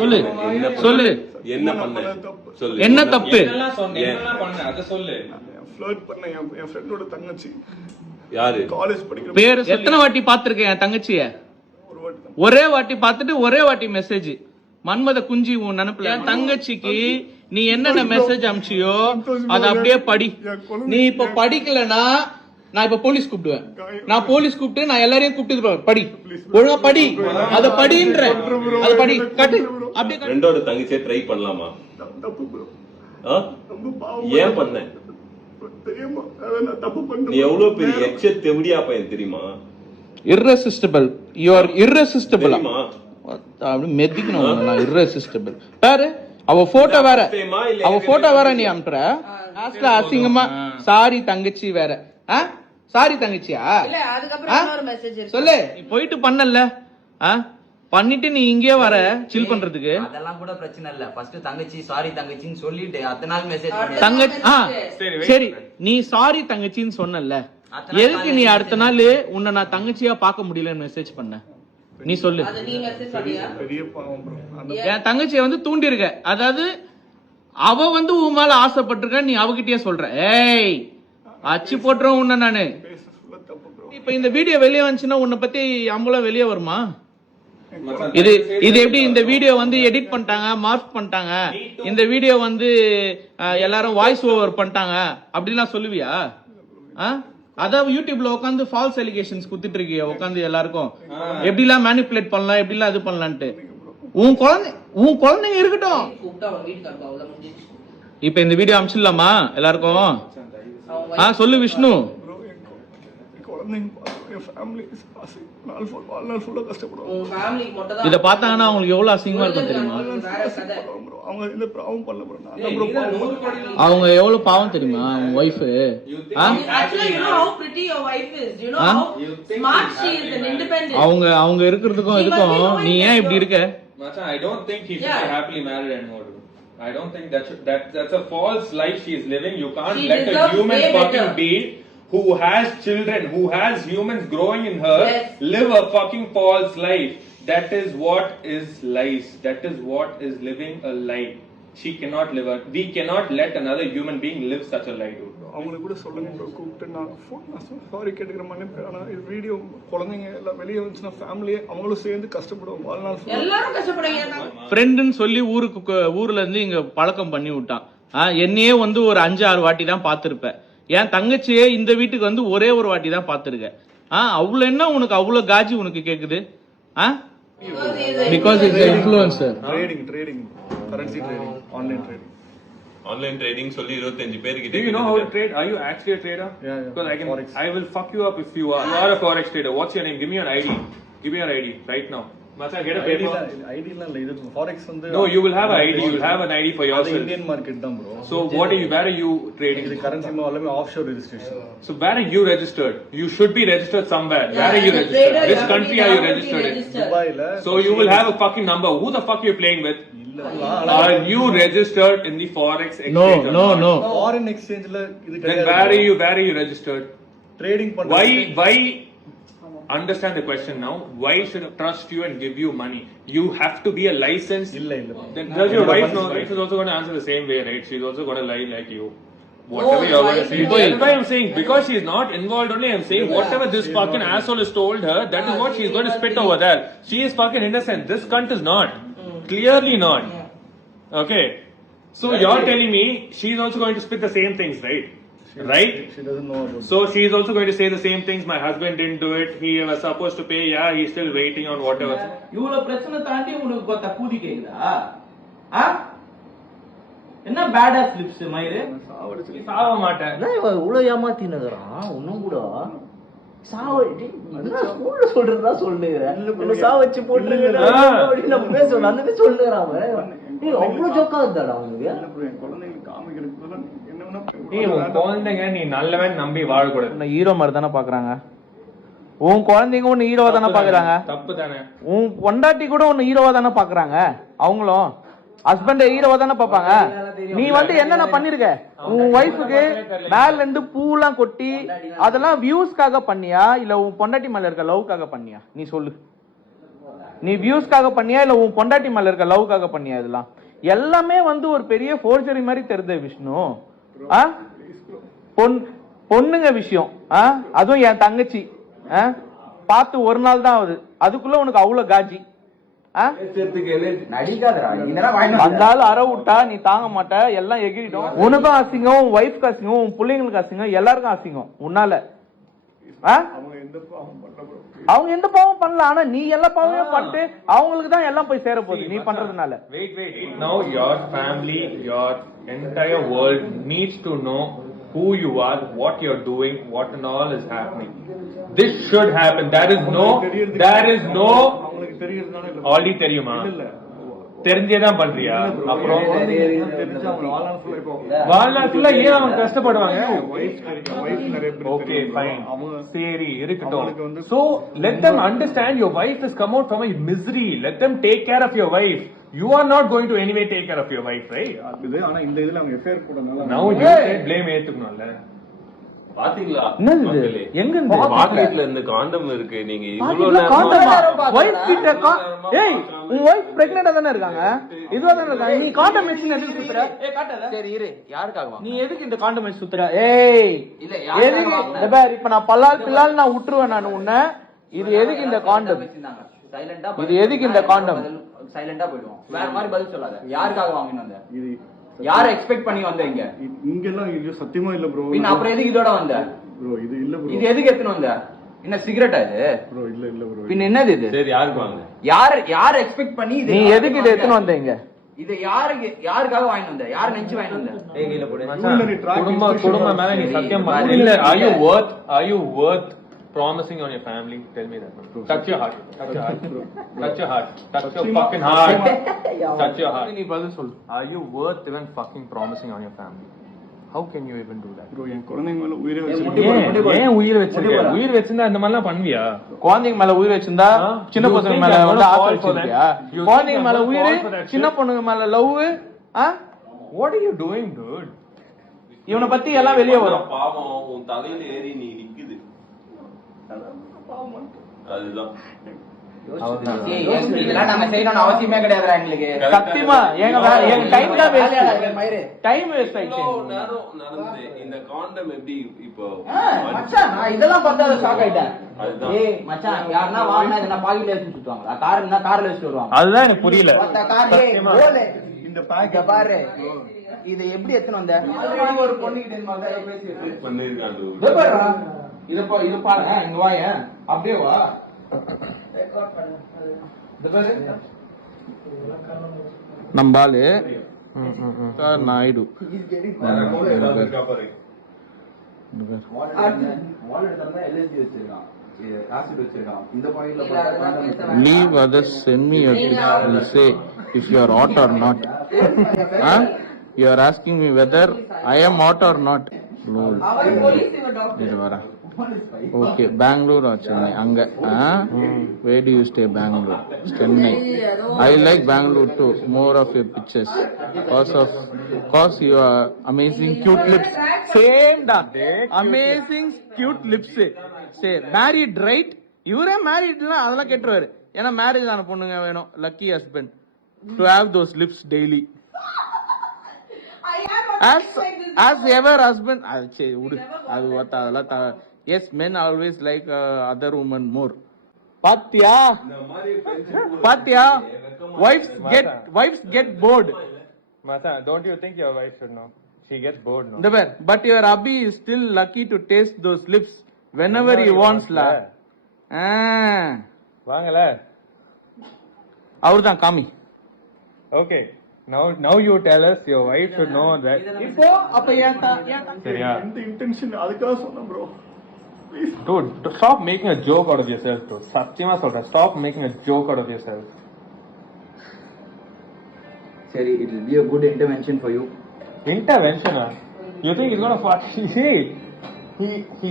சொல்லு சொல்லு என்ன பண்ண சொல்லு. என்ன தப்பு? ஃப்ளர்ட் பண்ண என் ஃப்ரெண்டோட தங்கச்சி யாரு? காலேஜ் படிக்கிற பேரு எத்தனை வாட்டி பாத்திருக்கேன் என் தங்கச்சிய? ஒரே வாட்டி பார்த்துட்டு ஒரே வாட்டி மெசேஜ் மன்மத குஞ்சி உன் நினைப்புல. என் தங்கச்சிக்கு நீ என்னென்ன மெசேஜ் அனுப்பிச்சியோ அத அப்படியே படி. நீ இப்ப படிக்கலனா நான் இப்ப போலீஸ் கூப்பிடுவேன். நான் போலீஸ் கூப்பிட்டு நான் எல்லாரையும் கூப்பிட்டு படி, ஒழுங்கா படி, அத படின்ற, அத படி கட்டு. அப்படியே ஃப்ரெண்டோட தங்கச்சியை ட்ரை பண்ணலாமா? தப்பு ப்ரோ. ஏன் பண்ண? தெரியுமா நான் தப்பு பண்ணேன். நீ எவ்வளவு பெரிய எக்ஸ தெவடியா பையன் தெரியுமா? irresistible, you are irresistible. தெரியுமா? அப்படி மெதிக்கணும். நான் irresistible பாரு. அவ போட்டோ வேற, அவ போட்டோ வேற நீ அனுப்புற. லாஸ்ட்ல அசிங்கமா சாரி தங்கச்சி வேற. சாரி தங்கச்சியா? இல்ல அதுக்கப்புறம் இன்னொரு மெசேஜ் இருக்கு. சொல்லு. நீ போயிட்டு பண்ணல, பண்ணிட்டு நீ இங்கே வர சில் பண்றதுக்கு. அதெல்லாம் கூட பிரச்சனை இல்ல. ஃபர்ஸ்ட் தங்கச்சி சாரி தங்கச்சின்னு சொல்லிட்டு அத்தனை நாள் மெசேஜ் பண்ணு. தங்கச்சி சரி, நீ சாரி தங்கச்சின்னு சொன்னல, எதுக்கு நீ அடுத்த நாள் உன்னை நான் தங்கச்சியா பார்க்க முடியலன்னு மெசேஜ் பண்ண? நீ சொல்லு. அது நீ மெசேஜ் பண்ணியா? பெரிய பாவம் ப்ரோ. என் தங்கச்சியை வந்து தூண்டி இருக்க, அதாவது அவ வந்து உன் மேல ஆசைப்பட்டிருக்க, நீ அவகிட்டயே சொல்ற. ஏய் அச்சு போட்டுறோம் உன்ன நானு. இப்ப இந்த வீடியோ வெளியே வந்துச்சுன்னா உன்னை பத்தி அம்பலம் வெளியே வருமா? இது எப்படி இந்த வீடியோ வந்து எடிட் பண்ணிட்டாங்க, மார்க் பண்ணிட்டாங்க, இந்த வீடியோ வந்து எல்லாரும் வாய்ஸ் ஓவர் பண்ணிட்டாங்க அப்படிலாம் சொல்லுவியா? அதான் யூடியூப்ல உட்காந்து ஃபால்ஸ் அலிகேஷன்ஸ் குடுத்துட்டு இருக்கிய உட்காந்து எல்லாருக்கும் எப்படிலாம் மேனிபுலேட் பண்ணலாம், எப்படிலாம் இது பண்ணலான்ட்டு. உன் குழந்தைங்க இருக்கட்டும். இப்ப இந்த வீடியோ அனுப்பிச்சிடலாமா எல்லாருக்கும்? சொல்லு விஷ்ணு. இத பார்த்தாங்கன்னா அவங்களுக்கு எவ்வளவு அசிங்கமா இருக்கும் தெரியுமா? அவங்க எவ்வளவு பாவம் தெரியுமா அவங்க ஒய்ஃப்? அவங்க இருக்கிறதுக்கும் இதுக்கும் நீ ஏன் இப்படி இருக்க? I don't think he should be happily married anymore. I don't think that's a false life she is living. You can't let a human fucking being who has children, who has humans growing in her, live a fucking false life. That is what is lies. That is what is living a lie. She cannot live a. We cannot let another human being live such a lie. அவங்களுக்கு கூட சொல்லுங்க bro, கூப்பிட்டு நான் sorry கேட்டுக்கிற மாதிரி. ஆனா இது video குழந்தைங்க எல்லாம் வெளியே வந்துச்சுன்னா ஃபேமிலியே அவங்களும் சேர்ந்து கஷ்டப்படுவோம். வாழ்நாள் எல்லாரும் கஷ்டப்படுங்க. ஃப்ரெண்டுன்னு சொல்லி ஊர்ல இருந்து இங்க பழக்கம் பண்ணி விட்டான். என்னையே வந்து ஒரு 5-6 வாட்டி தான் பாத்துருப்பேன். என் தங்கச்சியே இந்த வீட்டுக்கு வந்து ஒரே ஒரு வாட்டி தான் பாத்துருக்க. அவ்வளவு என்ன உனக்கு அவ்வளவு காஜி உனக்கு கேக்குது? Because it's an influencer. Trading, currency trading, online trading. Online trading சொல்லி 25 பேர் கிட்ட. Do you know how to trade? Are you actually a trader? Yeah. Because I will fuck you up if you are. You are a forex trader. What's your name? Give me your ID. Give me your ID right now. Macha, get a paper. ID இல்ல இது forex வந்து. No, you will have an ID. You will have an ID for yourself. Indian market தான் bro. So where are you trading? இது currency எல்லாமே offshore registration. So where are you registered? You should be registered somewhere. Where are you registered? Which country are you registered in? Dubai la. So you will have a fucking number. Who the fuck are you playing with? Are you registered in the forex exchange? No. Foreign exchange la இது Then கிடையாது. where are you registered? Trading பண்றது. Why understand the question now? Why should I trust you and give you money? You have to be a licensed. இல்ல. Then does your wife know? Wife is also going to answer the same way, right? She's also going to lie like you. Whatever you're going to say. That's why I'm saying, because she's not involved only, I'm saying whatever this fucking asshole has told her, that is what she's going to spit over there. She is fucking innocent. This cunt is not. Clearly not. Okay. So you're telling me she's also going to spit the same things, right? Right? She doesn't know about. So she is also going to say the same things. My husband didn't do it. He was supposed to pay. Yeah, he's still waiting on whatever. இவ்வளவு பிரச்சனை தாண்டி உனக்கு பார்த்தா கூதி கேக்குதா? என்ன பேடா slips மயிறு? சாவ மாட்டேன். இவ்வளவு ஏமாத்தினுக்குறான் ஒன்னும் கூட சொல்றதா சொல்லுங்க. சாவச்சு போட்டு நம்ம பேசணும் அந்த பேர் சொல்லுறான். அவ்வளவு ஜோக்கா இருந்தாடா அவனுக்கு. குழந்தைங்களுக்கு காமிக்கிறதுக்கு குழந்தைங்க நீ நல்லவன் நம்பி வாழக்கூடாது. ஹீரோ மாதிரி தானே பாக்குறாங்க. உன் குழந்தைங்க ஒன்னு ஹீரோவா தானே பாக்குறாங்க. தப்பு தானே. உன் பொண்டாட்டி கூட ஒன்னு ஹீரோவா தானே பாக்குறாங்க. அவங்களும் ஹஸ்பண்ட் ஹீரோவா தானே பாப்பாங்க. நீ வந்து என்னென்ன பண்ணிருக்க? உன் ஒய்ஃபுக்கு மேல இருந்து பூலாம் கொட்டி அதெல்லாம் வியூஸ்க்காக பண்ணியா இல்ல உன் பொண்டாட்டி மேல இருக்க லவ்க்காக பண்ணியா? நீ சொல்லு. நீ வியூஸ்க்காக பண்ணியா இல்ல உன் பொண்டாட்டி மேல இருக்க லவ்க்காக பண்ணியா? இதெல்லாம் எல்லாமே வந்து ஒரு பெரிய ஃபோர்ஜரி மாதிரி தெரியுது விஷ்ணு. பொண்ணுங்க விஷயம், அதுவும் என் தங்கச்சி பார்த்து ஒரு நாள் தான் ஆகுது, அதுக்குள்ள உனக்கு அவ்வளவு காஜி. வந்தாலும் அற விட்டா நீ தாங்க மாட்ட, எல்லாம் எகிரிடும். உனக்கும் அசிங்கம், உன் ஒய்ஃப்க்கு அசிங்கம், உன் பிள்ளைங்களுக்கு அசிங்கம், எல்லாருக்கும் அசிங்கம் உன்னால. அவங்க எந்த பாவம் பண்ணல, ஆனா நீ எல்லா பாவமும் பண்ணிட்டு அவங்களுக்கு தான் எல்லாம் போய் சேர போகுது நீ பண்றதுனால. Wait. Now your family, your entire world needs to know who you are, what you're doing, what and all is happening. This should happen. There is no அவங்களுக்கு தெரியறதுனால இல்ல. already தெரியுமா? தெரிஞ்சேதான் பண்றியா? அப்புறம் வாழ்நாள் ஃபுல்லா ஏன் அவங்க கஷ்டப்படுவாங்க? ஓகே ஃபைன், சரி இருக்கட்டும். So let them understand your wife has come out from a misery. Let them take care of your wife. You are not going to anyway take care of your wife, right? ஆனா இந்த இதுல அவங்க FIR போட்டனால Now you say blame ஏத்துக்கணும்ல. பாத்தீங்களா என்னது எங்க இருந்து பாக்கெட்ல இருந்து காண்டம் இருக்கு. நீங்க இவ்வளவு நேரம் வைஃப் கிட்ட ஏய் உன் வைஃப் பிரெக்னன்ட்டா தானே இருக்காங்க, இதுவா தானே இருக்காங்க, நீ காண்டம் வச்சு எதுக்கு சுத்துற? ஏய் காட்டாத. சரி இரு, யாருக்காக நீ எதுக்கு இந்த காண்டம் வச்சு சுத்துற? ஏய் இல்ல எதுக்கு இந்த பார், இப்ப நான் பல்லால் நான் விட்டுருவேன் நான் உன்னை. இது எதுக்கு இந்த காண்டம்? சைலண்டா இது எதுக்கு இந்த காண்டம்? சைலண்டா போய்டுவோம், வேற மாதிரி பதில் சொல்லாத. யாருக்காக வாங்கிட்டு வந்த? இது யார எக்ஸ்பெக்ட் பண்ணி வந்த? இங்க எல்லாம் இது சத்தியமா இல்ல ப்ரோ. பின்ன அப்புறம் எதுக்கு இதோட வந்த ப்ரோ? இது இல்ல ப்ரோ. இது எதுக்கு எடுத்துட்டு வந்த? என்ன சிகரெட்டா இது ப்ரோ? இல்ல ப்ரோ. பின்ன என்னது இது? சரி யாருக்கு வாங்க? யார எக்ஸ்பெக்ட் பண்ணி இது? நீ எதுக்கு இத எடுத்துட்டு வந்த? இங்க இது யாருக்காக வாங்கிட்டு வந்த? யார் நினைச்சு வாங்கிட்டு வந்த? ஏகில போடு. குடும்ப மேல நீ சத்தியம் பண்ணு. இல்ல, are you worth promising on your family? Tell me that. Touch your heart. Touch your heart. Touch your heart. Touch your fucking heart. Touch your heart. நீ பதில் சொல்லு. Are you worth even fucking promising on your family? How can you even do that? Bro என் குழந்தைங்க மேல உயிரே வச்சிருக்கேன். ஏன் உயிர் வச்சிருக்க? உயிர் வச்சிருந்தா இந்த மாதிரிலாம் பண்ணுவியா? குழந்தைங்க மேல உயிர் வச்சிருந்தா சின்ன பசங்க மேல வந்து ஆசை வச்சிருக்கியா? குழந்தைங்க மேல உயிர், சின்ன பொண்ணுங்க மேல love. What are you doing, dude? இவனை பத்தி எல்லாம் வெளியே வரும். பாவம் உன் தலையில ஏறி நீ நிக்குது. அதுதான் இதெல்லாம் நாங்க செய்யணும்னு அவசியமே கிடையாதுடா எங்களுக்கு. சத்தியமா எங்க டைம் தான் டைம் வேஸ்ட் ஆயிடுச்சு. நடந்து இந்த காண்டம் எப்படி இப்போ மச்சான் நான் இதெல்லாம் பார்த்தா ஷாக் ஆயிட்டேன். ஏய் மச்சான், யாருன்னா வாங்கினா இத நான் பாக்கெட்ல வச்சு சுத்துவாங்களா? கார்னா கார்ல வச்சு வருவாங்க. அதுதான் எனக்கு புரியல. இந்த பேக் பாரு, இத எப்படி எத்தனை வந்த? ஆல்ரெடி ஒரு பொண்ணு கிட்ட இந்த மாதிரி பேசிட்டு பண்ணிருக்காங்க. இத பாரு, இங்க வாங்க, அப்படியே வா. நம்பாலு Naidu leave others, send me your tips, will say if you are hot or not. You are asking me whether I am hot or not. இது வர ஓகே. பெங்களூர் or சென்னை? அங்க where do you stay? Bangalore, Chennai. I like Bangalore too, more of your pictures cause you are amazing cute lips. Same da, amazing cute lips. Say married right? இவரே மேரிட்லாம் அதெல்லாம் கேட்டுருவாரு. ஏன்னா marriage ஆன பொண்ணுங்க வேணும், lucky husband to have those lips daily. As ever husband அதெல்லாம் yes, men always like other women more. பாத்தியா wives get bored. Mata, don't you think your wife should know? She gets bored now. But your hubby is still lucky to taste those lips whenever he wants la. வாங்கல அவர்தான் காமி. Okay, now you tell us your wife should know that. இப்போ அப்ப ஏன்டா சரியா? இந்த intention அதுக்காக சொன்னேன் bro. Dude, stop making a joke out of yourself, dude. Satyama solra, stop making a joke out of yourself. சரி, it will be a good intervention for you. Intervention? You think he's gonna fuck? See, he